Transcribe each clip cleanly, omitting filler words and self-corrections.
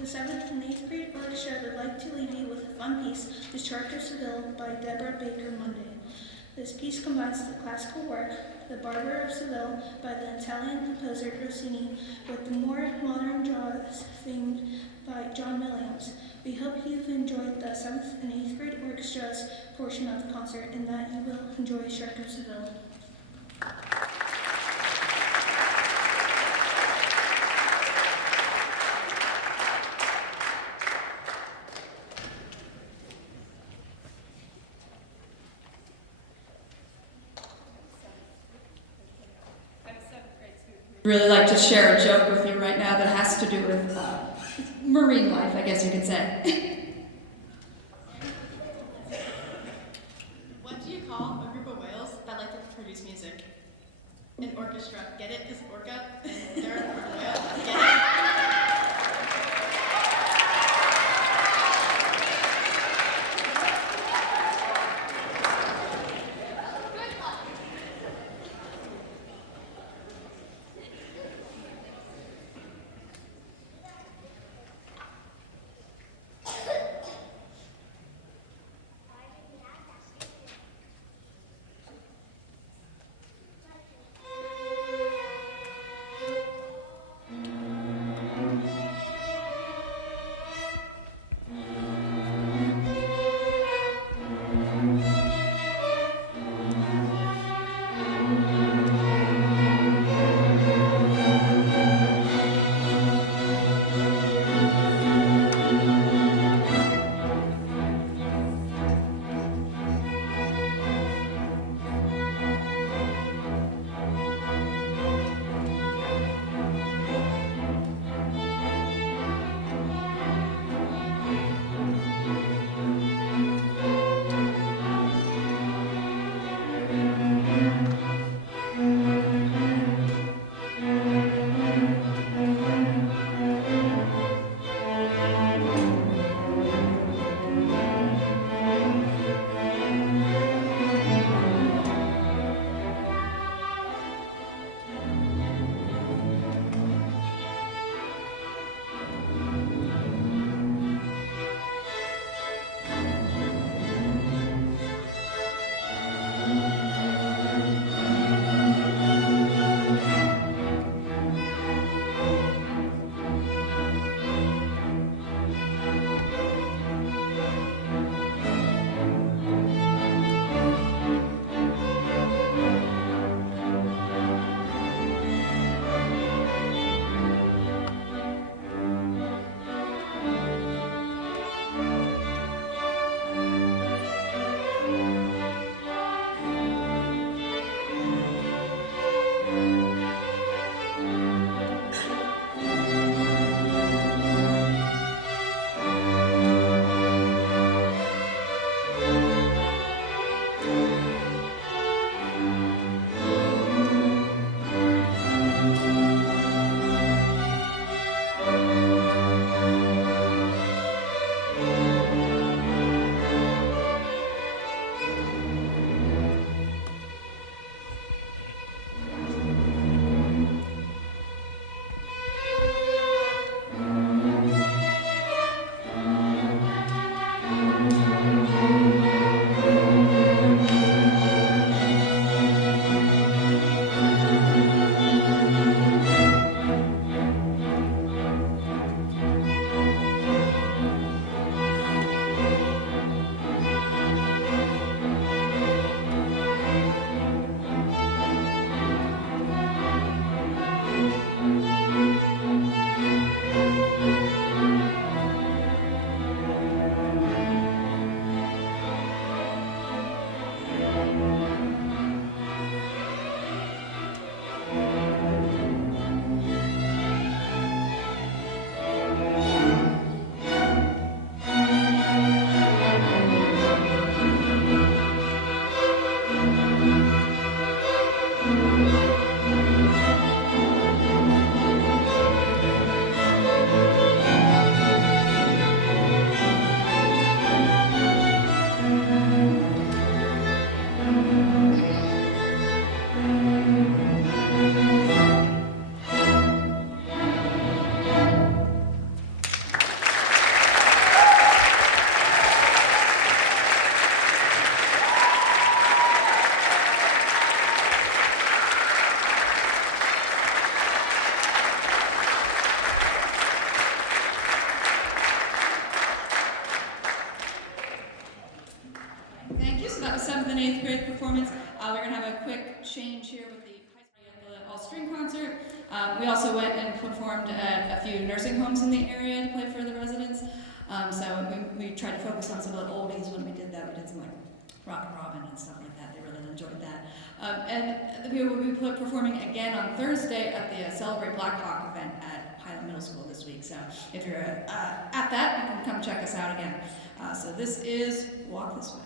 The 7th and 8th grade orchestra would like to leave you with a fun piece, The Church of Seville by Deborah Baker Monday. This piece combines the classical work, The Barber of Seville by the Italian composer Rossini, with the more modern jazz theme by John Williams. We hope you've enjoyed the 7th and 8th grade orchestra's portion of the concert and that you will enjoy Church of Seville. Really like to share a joke with you right now that has to do with marine life, I guess you could say. What do you call a group of whales that like to produce music? An orchestra. Get it? Because orca and they're a whale. Get it? and performed at a few nursing homes in the area to play for the residents. So we tried to focus on some of the oldies when we did that. We did some like Rock and Robin and stuff like that. They really enjoyed that. And we will be performing again on Thursday at the Celebrate Blackhawk event at Highland Middle School this week. So if you're at that, you can come check us out again. So this is Walk This Way.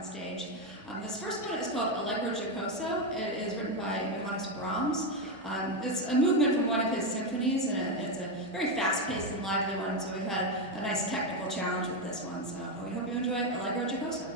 on stage. This first one is called Allegro Giocoso. It is written by Johannes Brahms. It's a movement from one of his symphonies, and it's a very fast-paced and lively one, so we've had a nice technical challenge with this one. So we hope you enjoy Allegro Giocoso.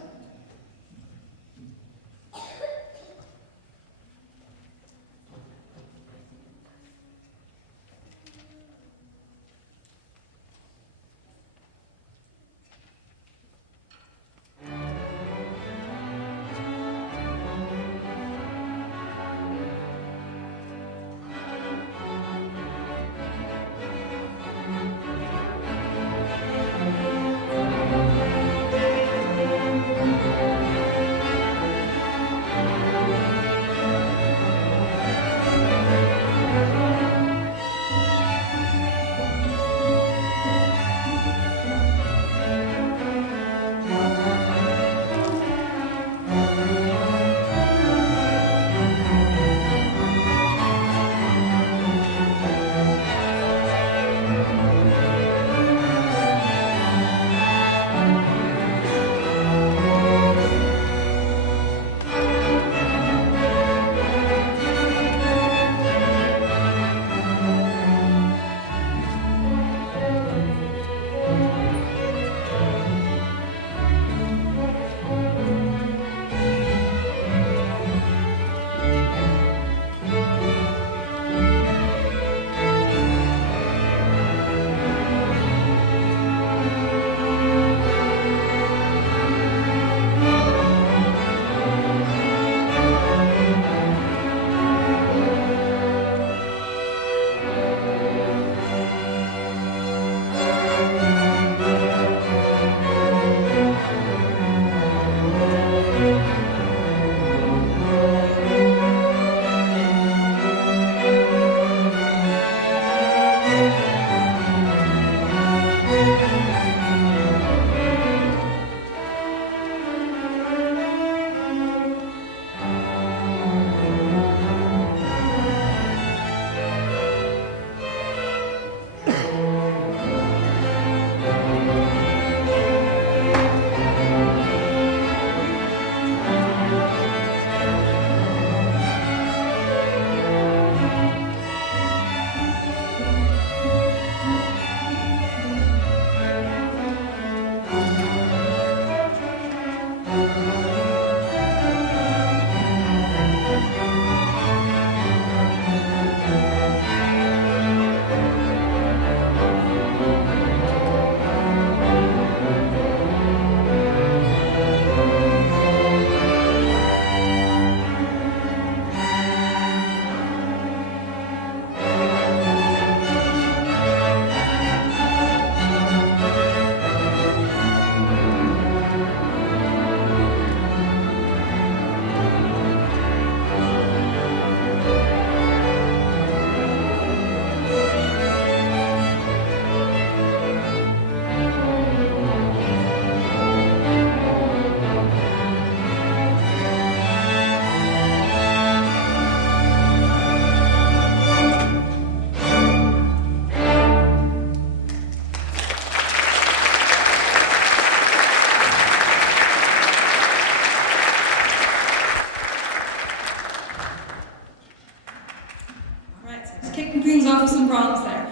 things off with some Brahms there.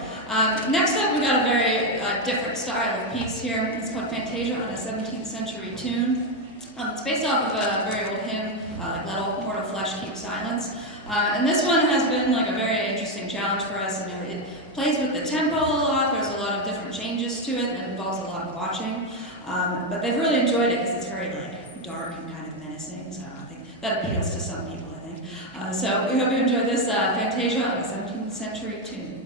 Next up, we got a very different style of piece here. It's called Fantasia on a 17th century tune. It's based off of a very old hymn, like Let All Mortal Flesh Keep Silence. And this one has been like a very interesting challenge for us. You know, it plays with the tempo a lot. There's a lot of different changes to it and involves a lot of watching. But they've really enjoyed it because it's very like dark and kind of menacing. So I think that appeals to some people, I think. So we hope you enjoy this Fantasia on a 17th century tune.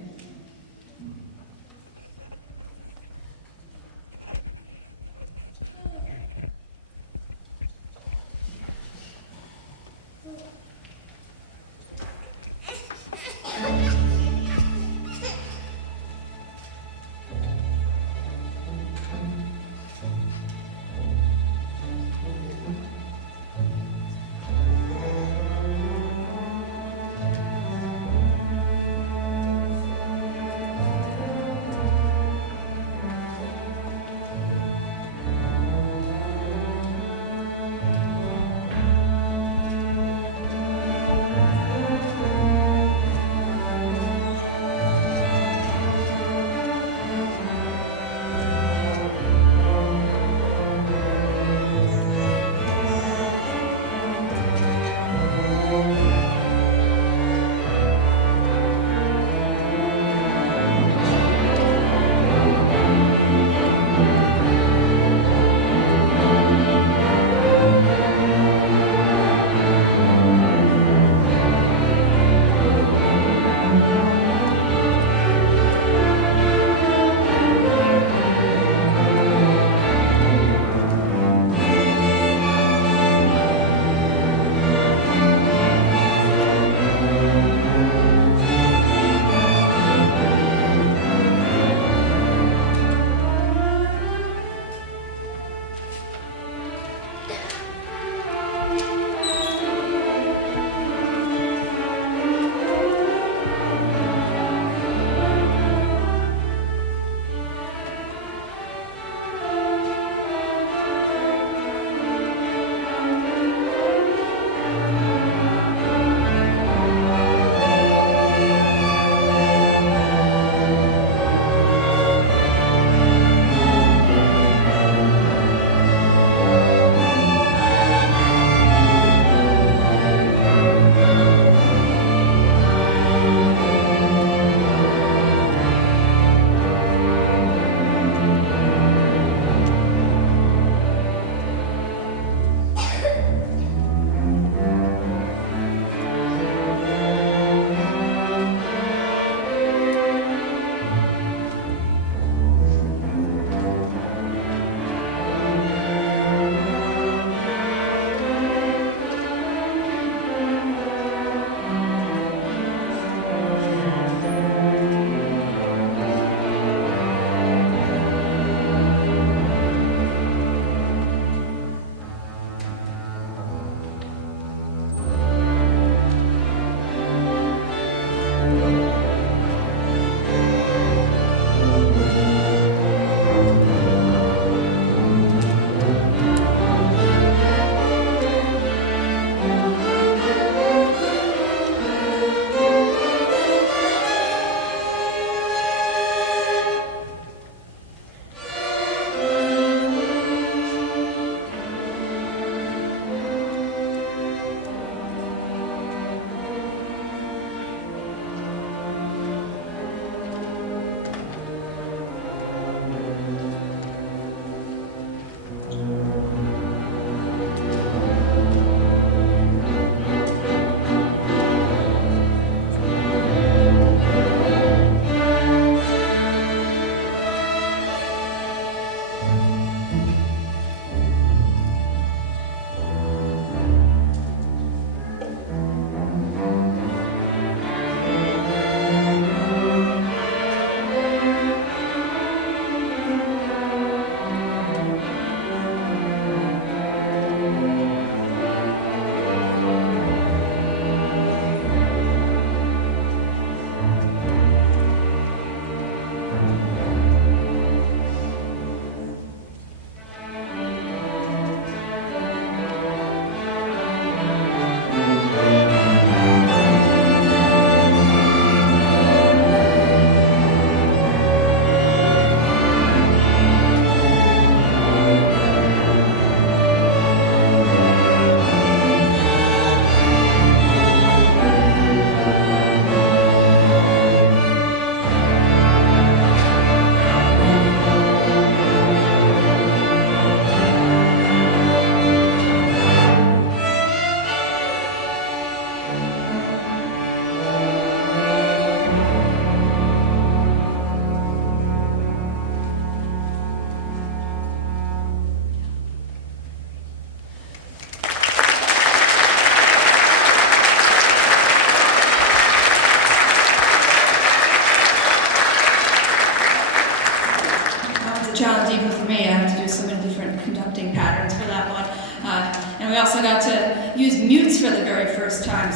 using mutes for the very first time.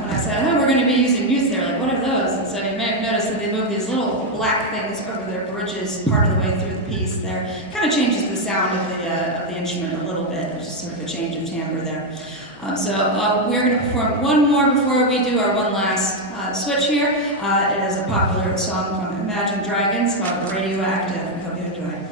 When I said, oh, we're going to be using mutes, they were like, what are those? And so you may have noticed that they moved these little black things over their bridges part of the way through the piece there. Kind of changes the sound of the instrument a little bit. There's just sort of a change of timbre there. We're going to perform one more before we do our one last switch here. It is a popular song from Imagine Dragons called Radioactive. I hope you enjoy.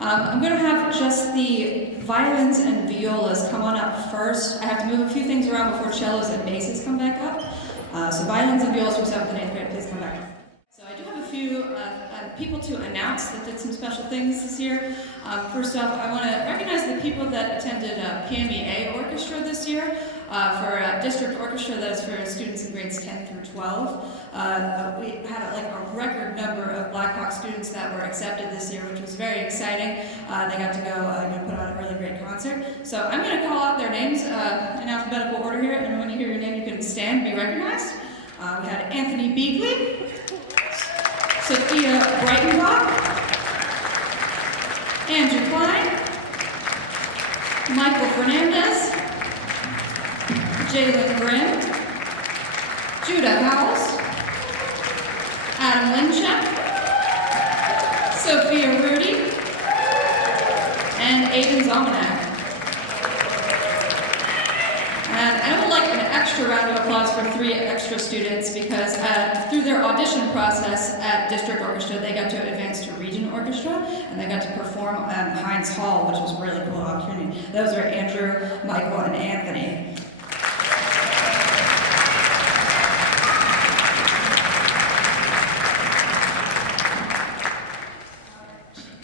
I'm going to have just the violins and violas come on up first. I have to move a few things around before cellos and basses come back up. So violins and violas from 7th and 8th grade, please come back up. So I do have a few people to announce that did some special things this year. First off, I want to recognize the people that attended PMEA Orchestra this year. For District Orchestra, that is for students in grades 10 through 12. We had a record number of Blackhawk students that were accepted this year, which was very exciting. They got to go put on a really great concert. So I'm going to call out their names in alphabetical order here, and when you hear your name, you can stand and be recognized. We had Anthony Beagley, Sophia Breitenbach, Andrew Klein, Michael Fernandez, Jalen Grimm, Judah Howells, Adam Lynchuk, Sophia Rudy, Aiden's Almanac. And I would like an extra round of applause for 3 extra students because through their audition process at District Orchestra, they got to advance to Region Orchestra, and they got to perform at Heinz Hall, which was a really cool opportunity. Those were Andrew, Michael, and Anthony.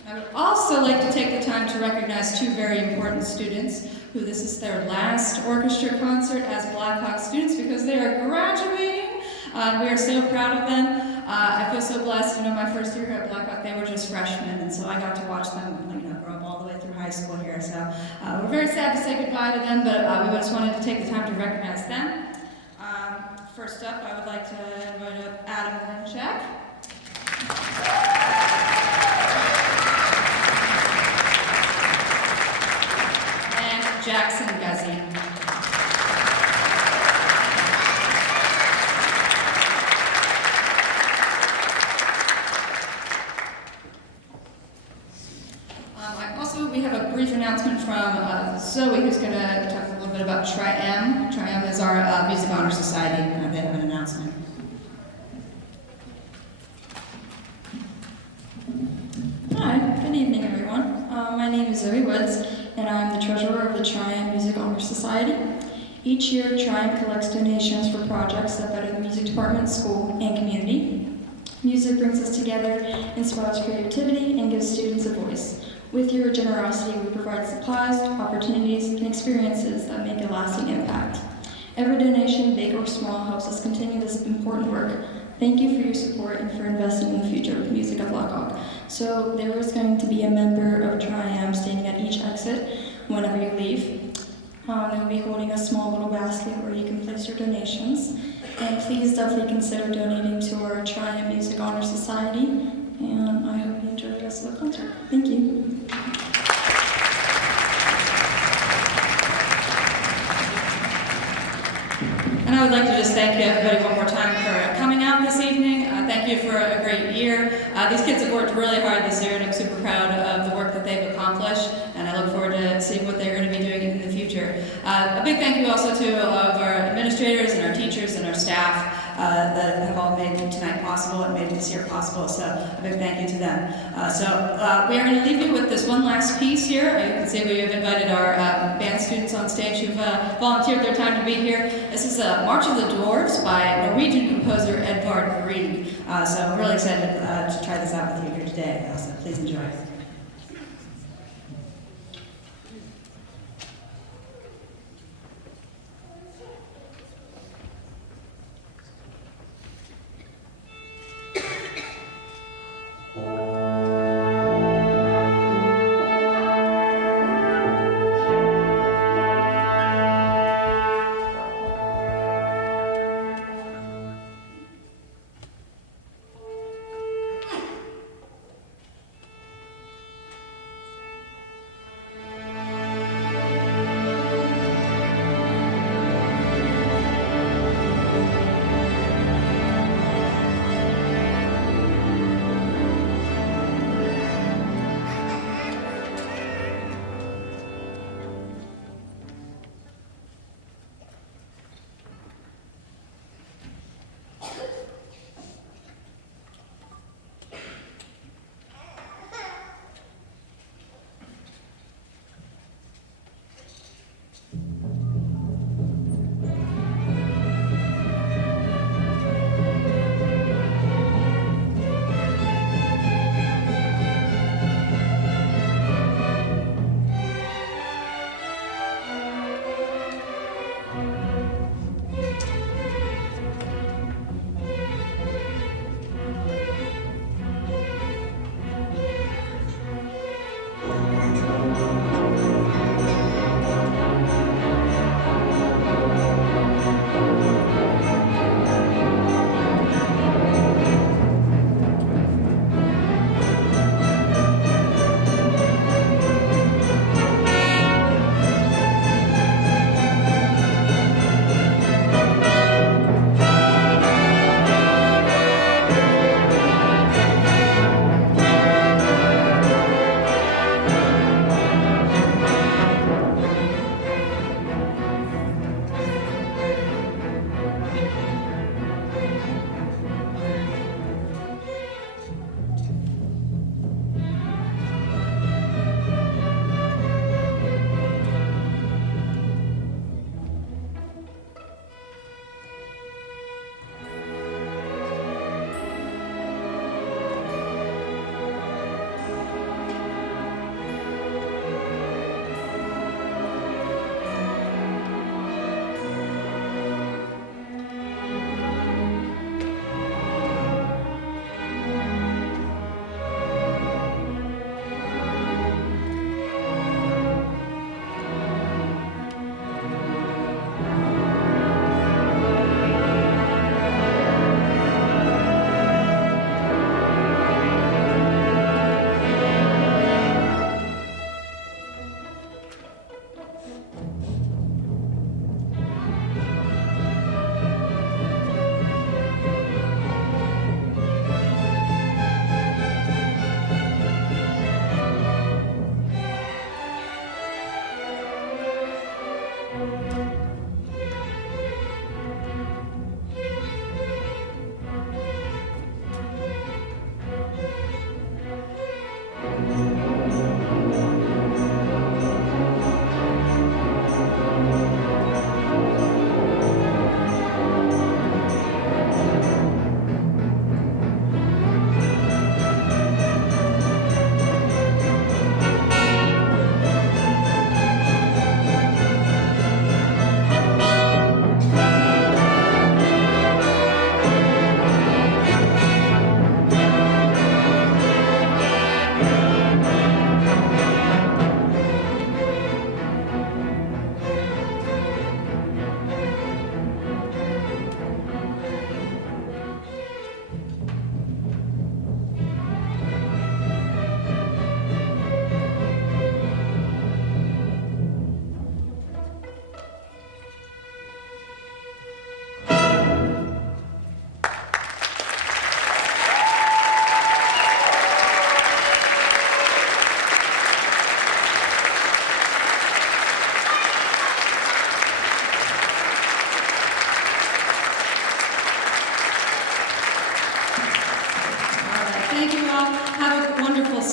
I would also like to take the time to recognize 2 very important students who this is their last orchestra concert as Blackhawk students because they are graduating. We are so proud of them. I feel so blessed. You know, my first year here at Blackhawk, they were just freshmen, and so I got to watch them, grow up all the way through high school here. So we're very sad to say goodbye to them, but we just wanted to take the time to recognize them. First up, I would like to invite up Adam Linchak. Jackson Guzzi. We have a brief announcement from Zoe, who's going to talk a little bit about Tri-M. Tri-M is our Music Honor Society. They have an announcement. Hi, good evening, everyone. My name is Zoe Woods, and I'm the treasurer of the Tri-M Music Honor Society. Each year, Tri-M collects donations for projects that better the music department, school, and community. Music brings us together, inspires creativity, and gives students a voice. With your generosity, we provide supplies, opportunities, and experiences that make a lasting impact. Every donation, big or small, helps us continue this important work. Thank you for your support and for investing in the future of music at Blackhawk. So there is going to be a member of Tri-M standing at each exit whenever you leave. They will be holding a small little basket where you can place your donations. And please definitely consider donating to our Tri-M Music Honor Society. And I hope you enjoy the rest of the concert. Thank you. And I would like to just thank everybody one more time for coming out this evening. Thank you for a great year. These kids have worked really hard this year, and I'm super proud of the work that they've accomplished, and I look forward to seeing what they're going to be doing in the future. A big thank you also to all of our administrators and our teachers and our staff that have all made tonight possible and made this year possible, so a big thank you to them. We are going to leave you with this one last piece here. You can see we have invited our band students on stage who've volunteered their time to be here. This is March of the Dwarfs by Norwegian composer Edvard Grieg. So I'm really excited to try this out with you here today, so please enjoy.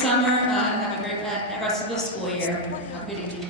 summer. Have a great rest of the school year. Have a good evening.